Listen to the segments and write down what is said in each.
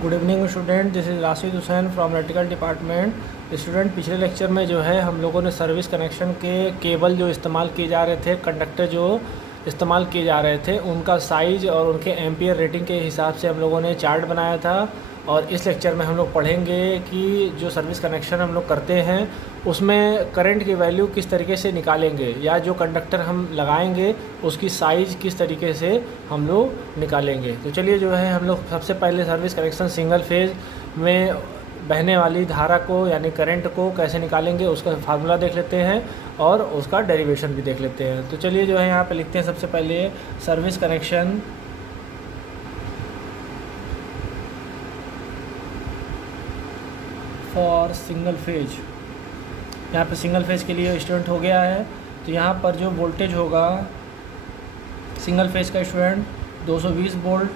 Good evening student, this is Rashid Hussain from electrical department. Student, पिछले lecture में जो है हम लोगों ने सर्विस कनेक्शन के केबल जो इस्तेमाल किए जा रहे थे, कंडक्टर जो इस्तेमाल किए जा रहे थे, उनका साइज़ और उनके एम्पियर रेटिंग के हिसाब से हम लोगों ने चार्ट बनाया था। और इस लेक्चर में हम लोग पढ़ेंगे कि जो सर्विस कनेक्शन हम लोग करते हैं उसमें करंट की वैल्यू किस तरीके से निकालेंगे, या जो कंडक्टर हम लगाएंगे उसकी साइज़ किस तरीके से हम लोग निकालेंगे। तो चलिए जो है हम लोग सबसे पहले सर्विस कनेक्शन सिंगल फेज़ में बहने वाली धारा को यानी करंट को कैसे निकालेंगे उसका फार्मूला देख लेते हैं और उसका डेरिवेशन भी देख लेते हैं। तो चलिए जो है यहाँ पे लिखते हैं सबसे पहले service connection for single phase. यहाँ पे सिंगल फेज के लिए स्टूडेंट हो गया है। तो यहाँ पर जो वोल्टेज होगा सिंगल फेज का स्टूडेंट 220 वोल्ट,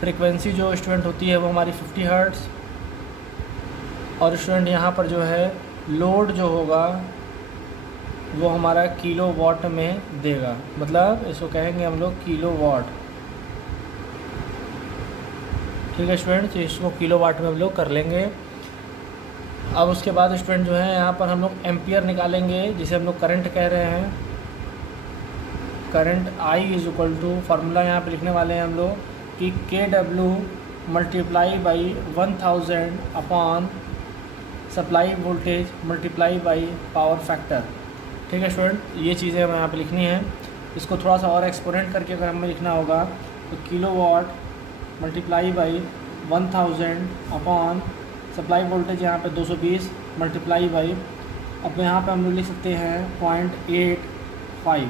फ्रीक्वेंसी जो स्टूडेंट होती है वो हमारी 50 हर्ट्ज़, और स्टूडेंट यहाँ पर जो है लोड जो होगा वो हमारा किलो वाट में देगा, मतलब इसको कहेंगे हम लोग किलो वाट। ठीक है स्टूडेंट, तो इसको किलो वाट में हम लोग कर लेंगे। अब उसके बाद स्टूडेंट जो है यहाँ पर हम लोग एम्पियर निकालेंगे, जिसे हम लोग करंट कह रहे हैं। Current I is equal to formula यहाँ पे लिखने वाले हैं हम लोग कि KW multiply by 1000 upon supply voltage multiply by power factor. ठीक है स्टूडेंट, ये चीज़ें हमें यहाँ पे लिखनी है। इसको थोड़ा सा और एक्सपोनेंट करके अगर हमें लिखना होगा तो kilowatt multiply by 1000 upon supply voltage यहाँ पे 220 मल्टीप्लाई बाई, अब यहाँ पे हम लोग लिख सकते हैं 0.85।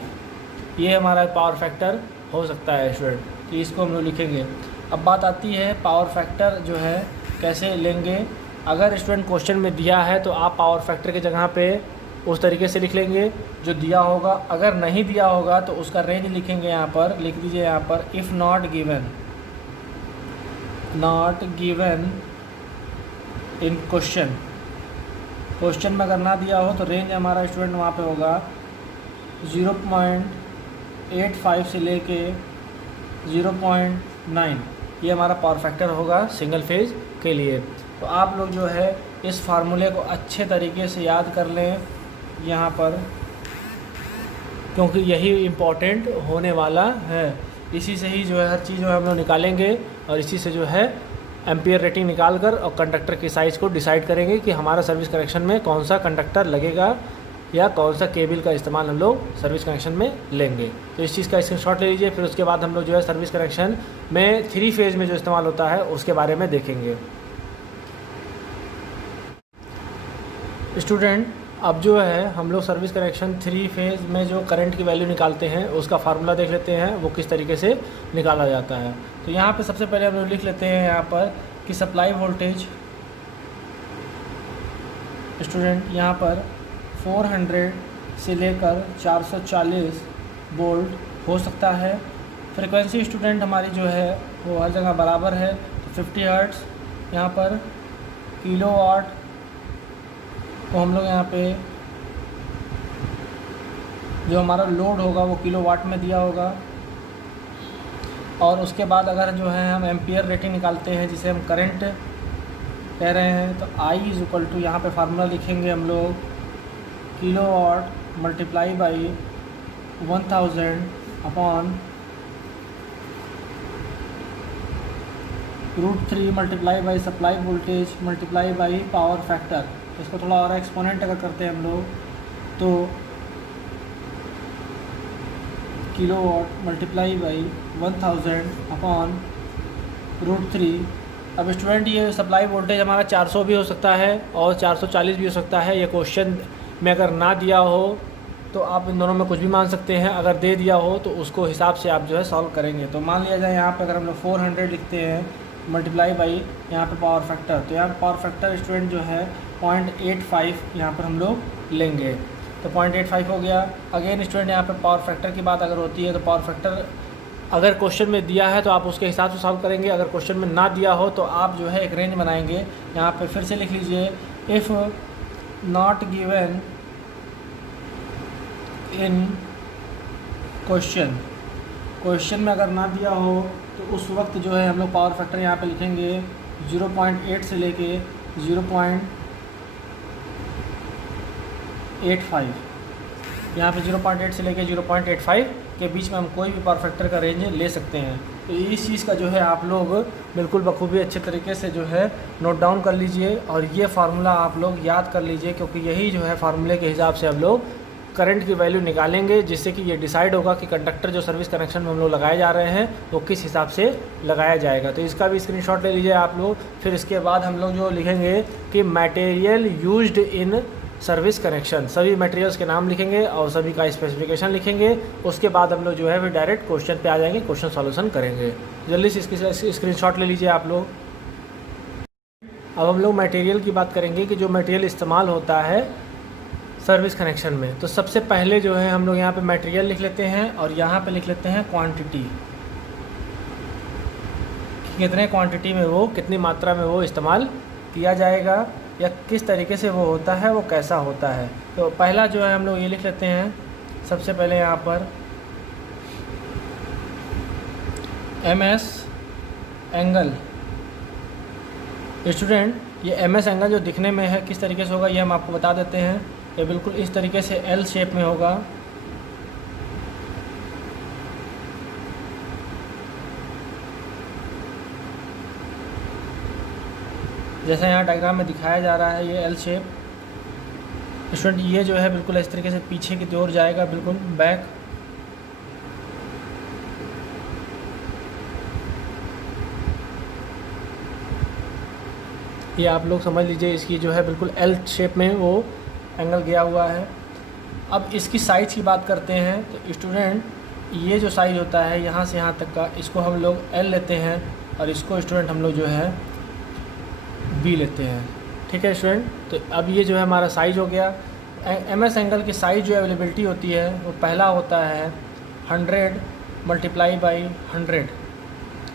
ये हमारा पावर फैक्टर हो सकता है स्टूडेंट, कि इसको हम लोग लिखेंगे। अब बात आती है पावर फैक्टर जो है कैसे लेंगे। अगर स्टूडेंट क्वेश्चन में दिया है तो आप पावर फैक्टर की जगह पे उस तरीके से लिख लेंगे जो दिया होगा। अगर नहीं दिया होगा तो उसका रेंज लिखेंगे, यहाँ पर लिख दीजिए यहाँ पर if not given in question में अगर ना दिया हो तो रेंज हमारा स्टूडेंट वहाँ पे होगा 0.85 से लेके 0.9। ये हमारा पावर फैक्टर होगा सिंगल फेज के लिए। तो आप लोग जो है इस फार्मूले को अच्छे तरीके से याद कर लें यहाँ पर, क्योंकि यही इम्पोर्टेंट होने वाला है। इसी से ही जो है हर चीज़ जो है हम लोग निकालेंगे, और इसी से जो है एम्पियर रेटिंग निकाल कर और कंडक्टर की साइज़ को डिसाइड करेंगे कि हमारा सर्विस कनेक्शन में कौन सा कंडक्टर लगेगा या कौन सा केबल का इस्तेमाल हम लोग सर्विस कनेक्शन में लेंगे। तो इस चीज़ का स्क्रीनशॉट ले लीजिए। फिर उसके बाद हम लोग जो है सर्विस कनेक्शन में 3 फेज़ में जो इस्तेमाल होता है उसके बारे में देखेंगे। स्टूडेंट, अब जो है हम लोग सर्विस कनेक्शन 3 फेज़ में जो करंट की वैल्यू निकालते हैं उसका फार्मूला देख लेते हैं वो किस तरीके से निकाला जाता है। तो यहाँ पे सबसे पहले हम लोग लिख लेते हैं यहाँ पर कि सप्लाई वोल्टेज स्टूडेंट यहाँ पर 400 से लेकर 440 वोल्ट हो सकता है। फ्रिक्वेंसी स्टूडेंट हमारी जो है वो हर जगह बराबर है, तो 50 हर्ट्ज़। यहाँ पर किलो वाट को हम लोग यहाँ पे जो हमारा लोड होगा वो किलो वाट में दिया होगा। और उसके बाद अगर जो है हम एम्पियर रेटिंग निकालते हैं जिसे हम करंट कह रहे हैं, तो I इज इक्वल टू यहाँ पे फार्मूला लिखेंगे हम लोग kilowatt multiply by 1000 upon √3 multiply by supply voltage multiply by power factor. इसको थोड़ा और एक्सपोनेंट अगर करते हैं हम लोग तो kilowatt multiply by 1000 upon √3। अब स्टूडेंट ये सप्लाई वोल्टेज हमारा 400 भी हो सकता है और 440 भी हो सकता है। ये क्वेश्चन में अगर ना दिया हो तो आप इन दोनों में कुछ भी मान सकते हैं, अगर दे दिया हो तो उसको हिसाब से आप जो है सॉल्व करेंगे। तो मान लिया जाए यहाँ पे अगर हम लोग 400 लिखते हैं मल्टीप्लाई बाई यहाँ पे पावर फैक्टर, तो यहाँ पे पावर फैक्टर स्टूडेंट जो है 0.85 यहाँ पर हम लोग लेंगे, तो 0.85 हो गया। अगेन स्टूडेंट यहाँ पे पावर फैक्टर की बात अगर होती है तो पावर फैक्टर अगर क्वेश्चन में दिया है तो आप उसके हिसाब से सॉल्व करेंगे, अगर क्वेश्चन में ना दिया हो तो आप जो है एक रेंज बनाएंगे। यहाँ पे फिर से लिख लीजिए if not given in question में अगर ना दिया हो तो उस वक्त जो है हम लोग पावर फैक्टर यहाँ पे लिखेंगे 0.8 से लेके 0.85, यहाँ पे 0.8 से लेके 0.85 के बीच में हम कोई भी पावर फैक्टर का रेंज ले सकते हैं। तो इस चीज़ का जो है आप लोग बिल्कुल बखूबी अच्छे तरीके से जो है नोट डाउन कर लीजिए और ये फार्मूला आप लोग याद कर लीजिए, क्योंकि यही जो है फार्मूले के हिसाब से हम लोग करंट की वैल्यू निकालेंगे, जिससे कि ये डिसाइड होगा कि कंडक्टर जो सर्विस कनेक्शन में हम लोग लगाए जा रहे हैं वो किस हिसाब से लगाया जाएगा। तो इसका भी स्क्रीनशॉट ले लीजिए आप लोग। फिर इसके बाद हम लोग जो लिखेंगे कि material used in service connection, सभी मटेरियल्स के नाम लिखेंगे और सभी का स्पेसिफिकेशन लिखेंगे। उसके बाद हम लोग जो है फिर डायरेक्ट क्वेश्चन पे आ जाएंगे, क्वेश्चन सॉल्यूशन करेंगे। जल्दी से इसकी स्क्रीनशॉट ले लीजिए आप लोग। अब हम लोग मटेरियल की बात करेंगे कि जो मटेरियल इस्तेमाल होता है सर्विस कनेक्शन में। तो सबसे पहले जो है हम लोग यहाँ पे मटेरियल लिख लेते हैं और यहाँ पे लिख लेते हैं क्वांटिटी, कितने क्वांटिटी में वो, कितनी मात्रा में वो इस्तेमाल किया जाएगा या किस तरीके से वो होता है, वो कैसा होता है। तो पहला जो है हम लोग ये लिख लेते हैं सबसे पहले यहाँ पर MS एंगल। स्टूडेंट ये MS एंगल जो दिखने में है किस तरीके से होगा ये हम आपको बता देते हैं। ये बिल्कुल इस तरीके से L शेप में होगा। जैसा यहाँ डायग्राम में दिखाया जा रहा है ये L शेप। स्टूडेंट ये जो है बिल्कुल इस तरीके से पीछे की ओर जाएगा, बिल्कुल बैक। ये आप लोग समझ लीजिए, इसकी जो है बिल्कुल L शेप में वो एंगल गया हुआ है। अब इसकी साइज़ की बात करते हैं तो स्टूडेंट ये जो साइज़ होता है यहाँ से यहाँ तक का, इसको हम लोग L लेते हैं और इसको स्टूडेंट हम लोग जो है B लेते हैं। ठीक है स्टूडेंट, तो अब ये जो है हमारा साइज़ हो गया। MS एंगल की साइज़ जो अवेलेबिलिटी होती है वो पहला होता है 100 मल्टीप्लाई बाई 100।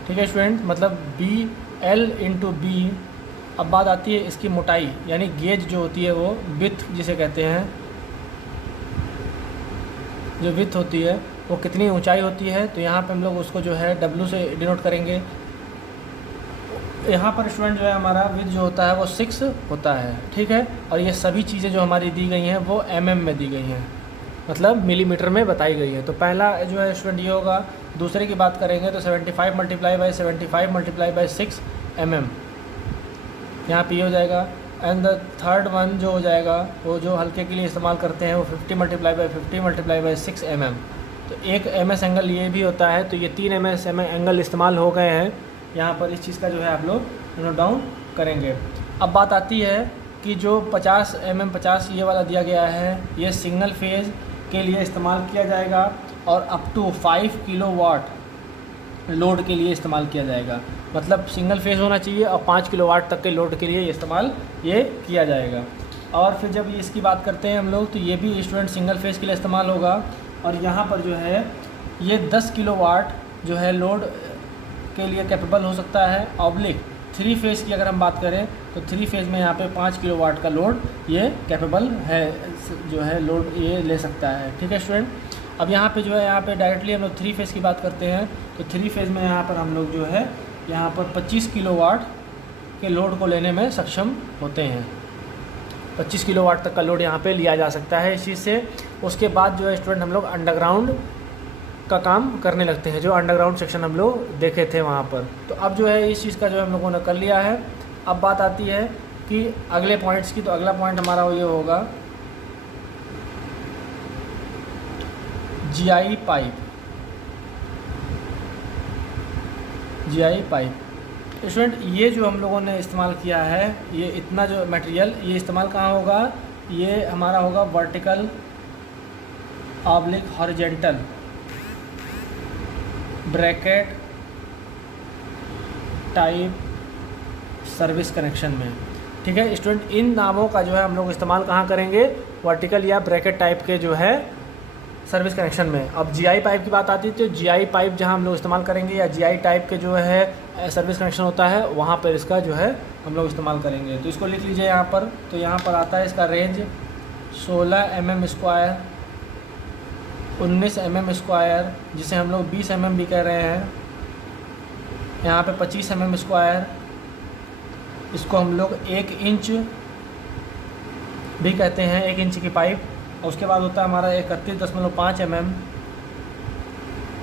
ठीक है स्टूडेंट, मतलब BL इंटू B। अब बात आती है इसकी मोटाई, यानी गेज जो होती है वो विड्थ जिसे कहते हैं, जो विड्थ होती है वो कितनी ऊंचाई होती है। तो यहाँ पे हम लोग उसको जो है W से डिनोट करेंगे। यहाँ पर स्टूडेंट जो है हमारा विड्थ जो होता है वो 6 होता है। ठीक है, और ये सभी चीज़ें जो हमारी दी गई हैं वो mm में दी गई हैं, मतलब मिलीमीटर में बताई गई है। तो पहला जो है स्टूडेंट ये होगा। दूसरे की बात करेंगे तो 75 multiply by 75 multiply by 6 mm, यहाँ पे हो जाएगा। एंड द थर्ड वन जो हो जाएगा वो जो हल्के के लिए इस्तेमाल करते हैं वो 50 multiply by 50 multiply by 6 mm। तो एक MS एंगल ये भी होता है। तो ये 3 MS एंगल इस्तेमाल हो गए हैं। यहाँ पर इस चीज़ का जो है आप लोग नोट डाउन करेंगे। अब बात आती है कि जो 50 mm 50 ये वाला दिया गया है ये सिंगल फेज़ के लिए इस्तेमाल किया जाएगा और अप टू 5 किलोवाट लोड के लिए इस्तेमाल किया जाएगा। मतलब सिंगल फेज़ होना चाहिए और 5 किलोवाट तक के लोड के लिए इस्तेमाल ये किया जाएगा। और फिर जब इसकी बात करते हैं हम लोग तो ये भी स्टूडेंट सिंगल फेज़ के लिए इस्तेमाल होगा। और यहाँ पर जो है ये 10 किलोवाट जो है लोड के लिए कैपेबल हो सकता है। ऑब्लिक 3 फेज़ की अगर हम बात करें तो 3 फेज़ में यहाँ पे 5 किलोवाट का लोड ये कैपेबल है, जो है लोड ये ले सकता है। ठीक है स्टूडेंट, अब यहाँ पे जो है यहाँ पे डायरेक्टली हम लोग 3 फेज़ की बात करते हैं तो 3 फेज़ में यहाँ पर हम लोग जो है यहाँ पर 25 किलोवाट के लोड को लेने में सक्षम होते हैं। 25 किलोवाट तक का लोड यहाँ पे लिया जा सकता है इस चीज़ से। उसके बाद जो है स्टूडेंट हम लोग अंडरग्राउंड का काम करने लगते हैं, जो अंडरग्राउंड सेक्शन हम लोग देखे थे वहाँ पर। तो अब जो है इस चीज़ का जो है हम लोगों ने कर लिया है। अब बात आती है कि अगले पॉइंट्स की। तो अगला पॉइंट हमारा ये होगा GI pipe. GI pipe student ये जो हम लोगों ने इस्तेमाल किया है, ये इतना जो मटेरियल ये इस्तेमाल कहाँ होगा, ये हमारा होगा vertical oblique horizontal bracket type service connection में। ठीक है स्टूडेंट, इन नामों का जो है हम लोग इस्तेमाल कहाँ करेंगे, वर्टिकल या ब्रैकेट टाइप के जो है सर्विस कनेक्शन में। अब GI पाइप की बात आती है तो GI पाइप जहाँ हम लोग इस्तेमाल करेंगे या GI टाइप के जो है सर्विस कनेक्शन होता है वहाँ पर इसका जो है हम लोग इस्तेमाल करेंगे। तो इसको लिख लीजिए यहाँ पर। तो यहाँ पर आता है इसका range 16 mm square, 19 mm square, जिसे हम लोग 20 mm भी कह रहे हैं, यहाँ पे 25 mm स्क्वायर, इसको हम लोग 1 इंच भी कहते हैं, 1 इंच की पाइप। और उसके बाद होता है हमारा 31.5 mm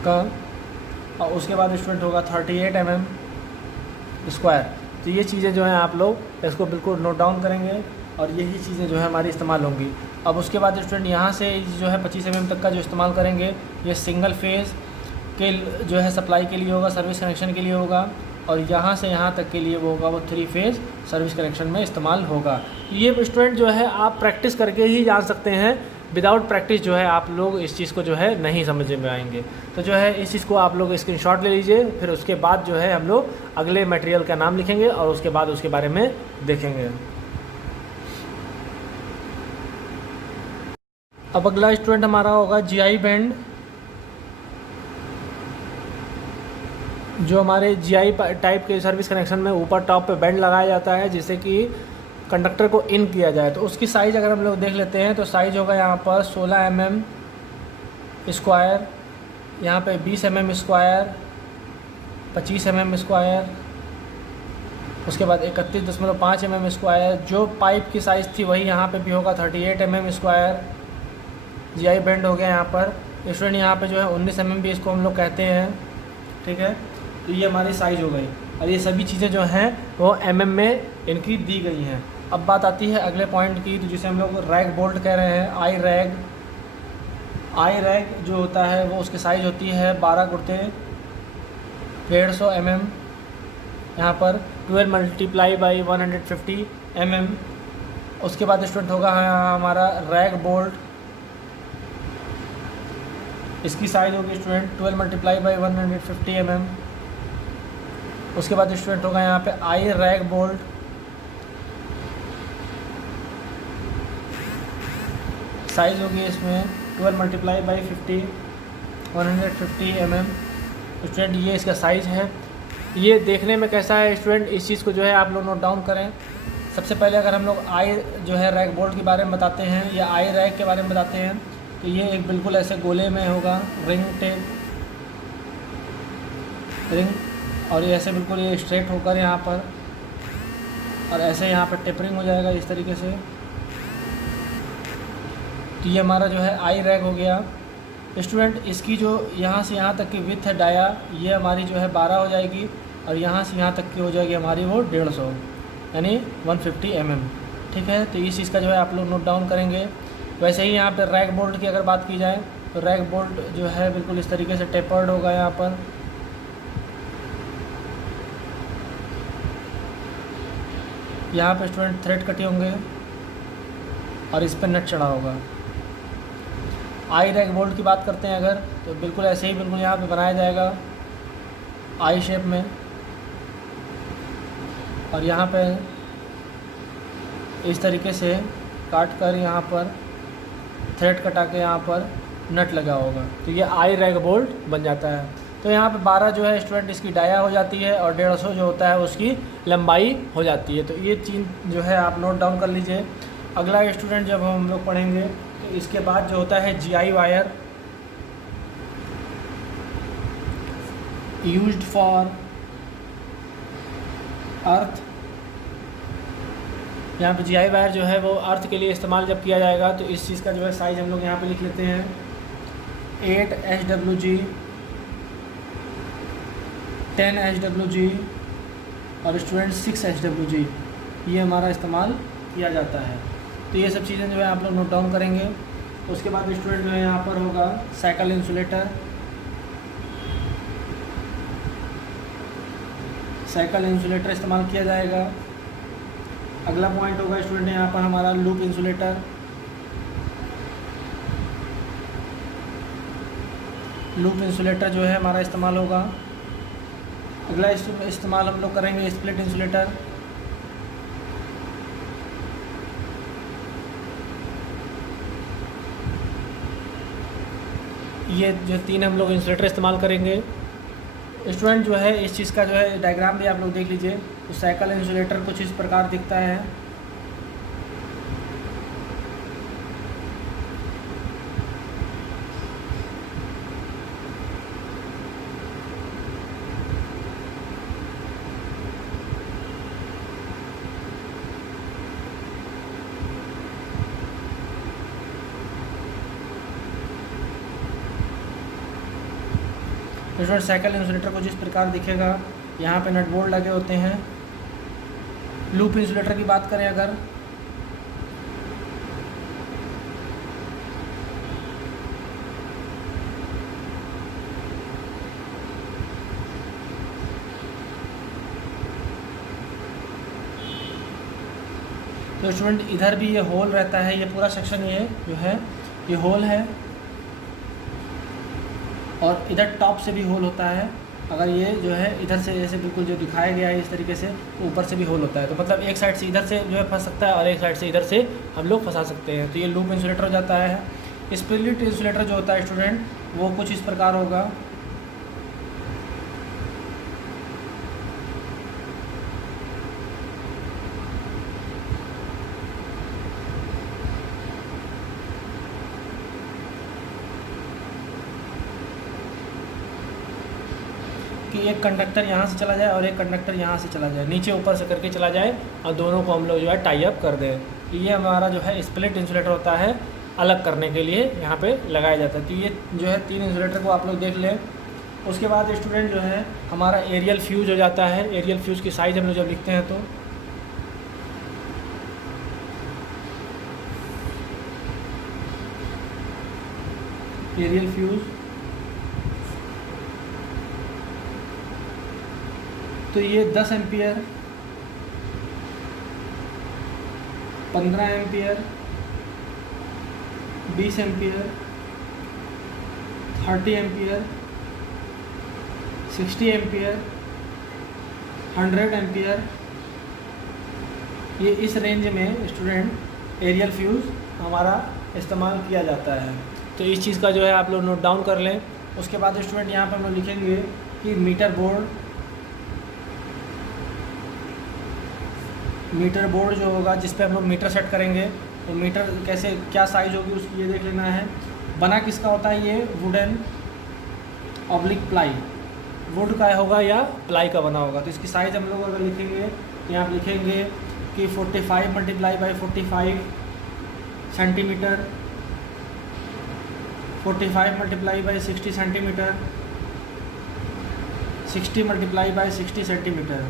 का, और उसके बाद स्टूडेंट होगा 38 mm स्क्वायर। तो ये चीज़ें जो हैं आप लोग इसको बिल्कुल नोट डाउन करेंगे और यही चीज़ें जो है हमारी इस्तेमाल होंगी। अब उसके बाद स्टूडेंट यहाँ से जो है 25 mm तक का जो इस्तेमाल करेंगे, ये सिंगल फेज़ के जो है सप्लाई के लिए होगा, सर्विस कनेक्शन के लिए होगा, और यहाँ से यहाँ तक के लिए वो होगा वो 3 फेज़ सर्विस कनेक्शन में इस्तेमाल होगा। ये स्टूडेंट जो है आप प्रैक्टिस करके ही जान सकते हैं, विदाउट प्रैक्टिस जो है आप लोग इस चीज़ को जो है नहीं समझ में आएंगे। तो जो है इस चीज़ को आप लोग स्क्रीनशॉट ले लीजिए, फिर उसके बाद जो है हम लोग अगले मटेरियल का नाम लिखेंगे और उसके बाद उसके बारे में देखेंगे। अब अगला स्टूडेंट हमारा होगा GI बैंड। जो हमारे GI टाइप के सर्विस कनेक्शन में ऊपर टॉप पे बैंड लगाया जाता है जिससे कि कंडक्टर को इन किया जाए। तो उसकी साइज़ अगर हम लोग देख लेते हैं तो साइज़ होगा यहाँ पर 16 mm स्क्वायर, यहाँ पे 20 mm स्क्वायर, 25 mm स्क्वायर, उसके बाद 31.5 mm स्क्वायर। जो पाइप की साइज़ थी वही यहाँ पे भी होगा 38 mm स्क्वायर। GI बैंड हो गया यहाँ पर स्टूडेंट। यहाँ पे जो है 19 mm भी इसको हम लोग कहते हैं, ठीक है। तो ये हमारी साइज़ हो गई और ये सभी चीज़ें जो हैं वो mm में इनकी दी गई हैं। अब बात आती है अगले पॉइंट की, तो जिसे हम लोग रैग बोल्ट कह रहे हैं, आई रैग जो होता है वो उसकी साइज़ होती है 12 गुर्ते 150 mm, यहाँ पर 12 × 150 mm। उसके बाद स्टूडेंट होगा हमारा रैग बोल्ट, इसकी साइज़ होगी स्टूडेंट 12 × 150 mm। उसके बाद स्टूडेंट होगा यहाँ पे आई रैग बोल्ट, साइज़ होगी इसमें 12 × 50 150 mm। स्टूडेंट ये इसका साइज़ है। ये देखने में कैसा है स्टूडेंट, इस चीज़ को जो है आप लोग नोट डाउन करें। सबसे पहले अगर हम लोग आई जो है रैग बोल्ट के बारे में बताते हैं या आई रैग के बारे में बताते हैं, तो ये एक बिल्कुल ऐसे गोले में होगा रिंग, और ये ऐसे बिल्कुल ये स्ट्रेट होकर यहाँ पर, और ऐसे यहाँ पर टेपरिंग हो जाएगा इस तरीके से। तो ये हमारा जो है आई रैग हो गया स्टूडेंट। इसकी जो यहाँ से यहाँ तक की विड्थ है डाया, ये हमारी जो है 12 हो जाएगी, और यहाँ से यहाँ तक की हो जाएगी हमारी वो 150 यानी 150 mm, ठीक है। तो इस चीज़ का जो है आप लोग नोट डाउन करेंगे। वैसे ही यहाँ पर रैग बोल्ट की अगर बात की जाए तो रैग बोल्ट जो है बिल्कुल इस तरीके से टेपर्ड होगा यहाँ पर, यहाँ पे स्टूडेंट थ्रेड कटे होंगे और इस पर नट चढ़ा होगा। आई रैग बोल्ट की बात करते हैं अगर, तो बिल्कुल ऐसे ही बिल्कुल यहाँ पे बनाया जाएगा आई शेप में, और यहाँ पे इस तरीके से काट कर यहाँ पर थ्रेड कटा के यहाँ पर नट लगा होगा। तो ये आई रैग बोल्ट बन जाता है। तो यहाँ पे 12 जो है स्टूडेंट इसकी डाया हो जाती है और 150 जो होता है उसकी लंबाई हो जाती है। तो ये चीज़ जो है आप नोट डाउन कर लीजिए। अगला स्टूडेंट जब हम लोग पढ़ेंगे तो इसके बाद जो होता है GI wire, used for earth. यहाँ पे GI वायर जो है वो अर्थ के लिए इस्तेमाल जब किया जाएगा, तो इस चीज़ का जो है साइज़ हम लोग यहाँ पे लिख लेते हैं 8 HWG, 10 HWG और स्टूडेंट 6 HWG, ये हमारा इस्तेमाल किया जाता है। तो ये सब चीज़ें जो है आप लोग नोट डाउन करेंगे। उसके बाद स्टूडेंट जो है यहाँ पर होगा साइकिल इंसुलेटर, साइकिल इंसुलेटर इस्तेमाल किया जाएगा। अगला पॉइंट होगा स्टूडेंट यहाँ पर हमारा लूप इंसुलेटर, लूप इंसुलेटर जो है हमारा इस्तेमाल होगा। अगला इस्तेमाल हम लोग करेंगे स्प्लिट इंसुलेटर, ये जो 3 हम लोग इंसुलेटर इस्तेमाल करेंगे। स्टूडेंट जो है इस चीज़ का जो है डायग्राम भी आप लोग देख लीजिए। तो साइकिल इंसुलेटर कुछ इस प्रकार दिखता है। स्टूडेंट साइकिल इंसुलेटर को जिस प्रकार दिखेगा, यहाँ पे नट बोल्ट लगे होते हैं। लूप इंसुलेटर की बात करें अगर, तो स्टूडेंट इधर भी ये होल रहता है, ये पूरा सेक्शन ये जो है ये होल है, और इधर टॉप से भी होल होता है। अगर ये जो है इधर से जैसे बिल्कुल जो दिखाया गया है इस तरीके से, ऊपर से भी होल होता है। तो मतलब एक साइड से इधर से जो है फंस सकता है और एक साइड से इधर से हम लोग फंसा सकते हैं। तो ये लूप इंसुलेटर हो जाता है। स्प्लिट इंसुलेटर जो होता है स्टूडेंट, वो कुछ इस प्रकार होगा। कि एक कंडक्टर यहाँ से चला जाए और एक कंडक्टर यहाँ से चला जाए, नीचे ऊपर से करके चला जाए, और दोनों को हम लोग जो है टाई अप कर दें। तो ये हमारा जो है स्प्लिट इंसुलेटर होता है, अलग करने के लिए यहाँ पे लगाया जाता है। तो ये जो है 3 इंसुलेटर को आप लोग देख लें। उसके बाद स्टूडेंट जो है हमारा एरियल फ्यूज़ हो जाता है। एरियल फ्यूज़ की साइज़ हम लोग जब लिखते हैं तो एरियल फ्यूज़, तो ये 10 ampere, 15 ampere, 20 ampere, 30 ampere, 60 ampere, 100 ampere, ये इस रेंज में स्टूडेंट एरियल फ्यूज़ हमारा इस्तेमाल किया जाता है। तो इस चीज़ का जो है आप लोग नोट डाउन कर लें। उसके बाद स्टूडेंट यहाँ पर हम लोग लिखेंगे कि मीटर बोर्ड जो होगा जिस पे हम लोग मीटर सेट करेंगे, तो मीटर कैसे क्या साइज़ होगी उसकी ये देख लेना है। बना किसका होता है, ये वुडन ऑब्लिक प्लाई, वुड का होगा या प्लाई का बना होगा। तो इसकी साइज़ हम लोग अगर लिखेंगे, यहाँ आप लिखेंगे कि 45 multiply by 45 centimetre, 45 multiply by 60 centimetre, 60 multiply by 60 centimetre.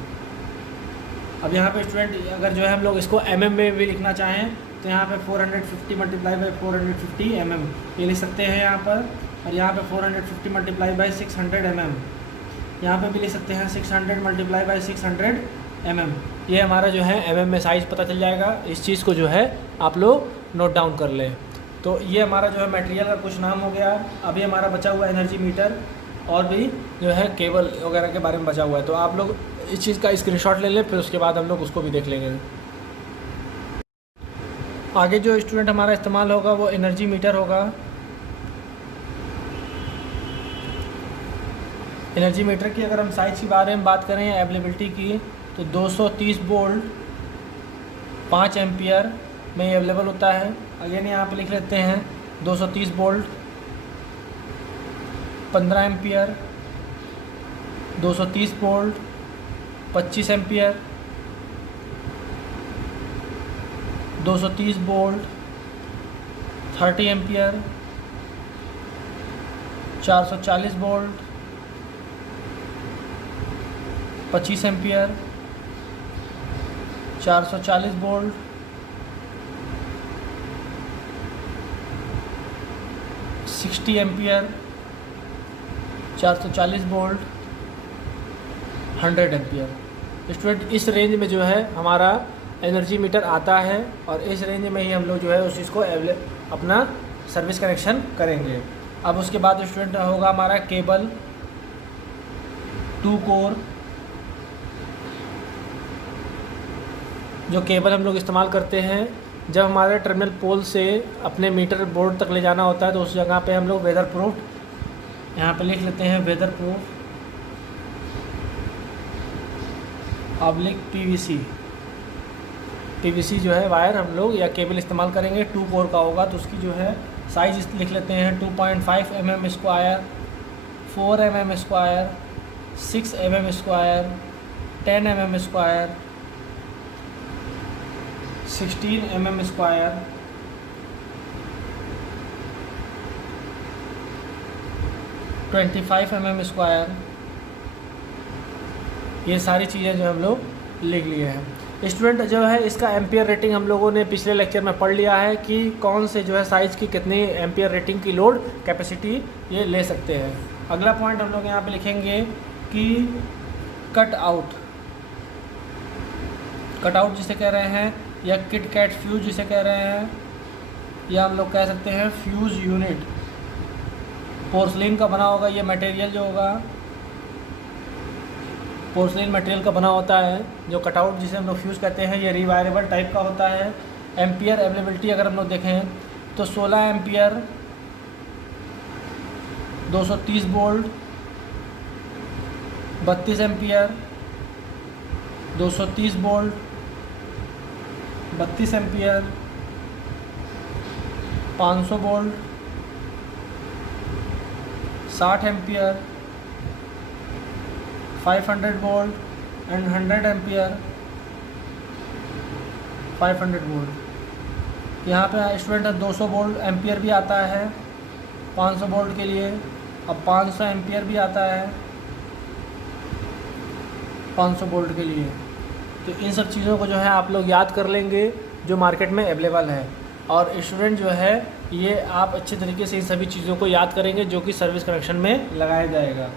अब यहाँ पे स्टूडेंट अगर जो है हम लोग इसको mm में भी लिखना चाहें तो यहाँ पे 450 मल्टीप्लाई बाई 450 mm ये लिख सकते हैं यहाँ पर। और यहाँ पे 450 मल्टीप्लाई बाई 600 mm यहाँ पे भी लिख सकते हैं 600 मल्टीप्लाई बाई 600 mm। ये हमारा जो है mm में साइज़ पता चल जाएगा। इस चीज़ को जो है आप लोग नोट डाउन कर लें। तो ये हमारा जो है मटेरियल का कुछ नाम हो गया। अभी हमारा बचा हुआ एनर्जी मीटर और भी जो है केबल वगैरह के बारे में बचा हुआ है। तो आप लोग इस चीज़ का स्क्रीनशॉट ले लें, फिर उसके बाद हम लोग उसको भी देख लेंगे। आगे जो स्टूडेंट हमारा इस्तेमाल होगा वो एनर्जी मीटर होगा। एनर्जी मीटर की अगर हम साइज़ के बारे में बात करें, अवेलेबिलिटी की, तो 230 वोल्ट 5 एम्पियर में ये अवेलेबल होता है। अगेन यहाँ पे लिख लेते हैं 230 volt 15 ampere, 230 volt 25 ampere, 230 volt 30 ampere, 440 volt 25 ampere, 440 volt 60 ampere, 440 volt 100 ampere. Student इस रेंज में जो है हमारा एनर्जी मीटर आता है और इस रेंज में ही हम लोग जो है उस चीज़ को अपना सर्विस कनेक्शन करेंगे। अब उसके बाद स्टूडेंट होगा हमारा केबल 2 कोर। जो केबल हम लोग इस्तेमाल करते हैं जब हमारे टर्मिनल पोल से अपने मीटर बोर्ड तक ले जाना होता है, तो उस जगह पे हम लोग वेदर प्रूफ, यहाँ पे लिख लेते हैं वेदर प्रूफ ऑब्लिक पीवीसी जो है वायर हम लोग या केबल इस्तेमाल करेंगे। 2 कोर का होगा तो उसकी जो है साइज़ लिख लेते हैं 2.5 mm square, 4 mm square, 6 mm square, 10 mm square, 16 mm square, 20 25 mm²। ये सारी चीज़ें जो हम लोग लिख लिए हैं। स्टूडेंट जो है इसका एम्पियर रेटिंग हम लोगों ने पिछले लेक्चर में पढ़ लिया है कि कौन से जो है साइज़ की कितनी एम्पियर रेटिंग की लोड कैपेसिटी ये ले सकते हैं। अगला पॉइंट हम लोग यहाँ पे लिखेंगे कि कट आउट जिसे कह रहे हैं, या किट कैट फ्यूज जिसे कह रहे हैं, या हम लोग कह सकते हैं फ्यूज़ यूनिट। पोर्सलिन का बना होगा ये मटेरियल जो होगा, पोर्सलिन मटेरियल का बना होता है। जो कटआउट जिसे हम लोग फ्यूज़ कहते हैं ये रिवायरेबल टाइप का होता है। एम्पियर अवेलेबिलिटी अगर हम लोग देखें तो 16 ampere 230 volt, 32 ampere 230 volt, 32 ampere 500 volt, 60 ampere 500 volt and 100 ampere 500 volt. यहाँ पे स्टूडेंट 200 वोल्ट एम्पियर भी आता है 500 वोल्ट के लिए, अब 500 एम्पियर भी आता है 500 वोल्ट के लिए। तो इन सब चीज़ों को जो है आप लोग याद कर लेंगे जो मार्केट में अवेलेबल है, और स्टूडेंट जो है ये आप अच्छे तरीके से इन सभी चीज़ों को याद करेंगे जो कि सर्विस कनेक्शन में लगाया जाएगा।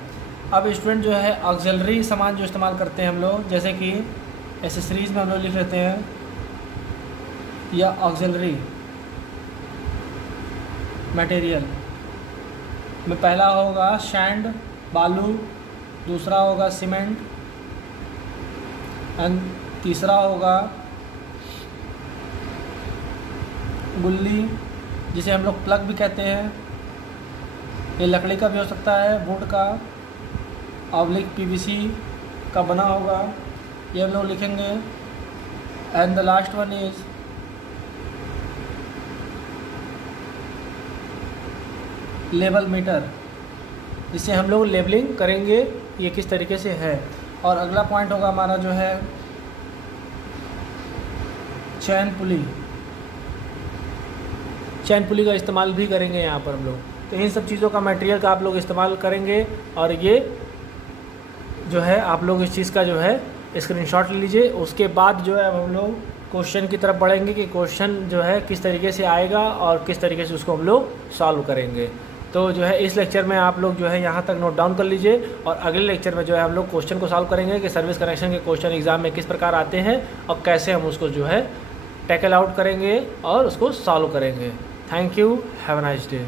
अब स्टूडेंट जो है ऑक्सिलरी सामान जो इस्तेमाल करते हैं हम लोग, जैसे कि एसेसरीज़ में हम लोग लिख लेते हैं या ऑक्सिलरी मटेरियल में पहला होगा सैंड बालू, दूसरा होगा सीमेंट एंड तीसरा होगा गुल्ली जिसे हम लोग प्लग भी कहते हैं। ये लकड़ी का भी हो सकता है, वुड का, ऑब्लिक पीवीसी का बना होगा, ये हम लोग लिखेंगे। And the last one is level meter, जिससे हम लोग लेबलिंग करेंगे ये किस तरीके से है। और अगला पॉइंट होगा हमारा जो है चैन पुली का इस्तेमाल भी करेंगे यहाँ पर हम लोग। तो इन सब चीज़ों का मटेरियल का आप लोग इस्तेमाल करेंगे, और ये जो है आप लोग इस चीज़ का जो है स्क्रीनशॉट ले लीजिए। उसके बाद जो है अब हम लोग क्वेश्चन की तरफ बढ़ेंगे कि क्वेश्चन जो है किस तरीके से आएगा और किस तरीके से उसको हम लोग सॉल्व करेंगे। तो जो है इस लेक्चर में आप लोग जो है यहाँ तक नोट डाउन कर लीजिए, और अगले लेक्चर में जो है हम लोग क्वेश्चन को सॉल्व करेंगे कि सर्विस कनेक्शन के क्वेश्चन एग्ज़ाम में किस प्रकार आते हैं और कैसे हम उसको जो है टैकल आउट करेंगे और उसको सॉल्व करेंगे। Thank you, have a nice day.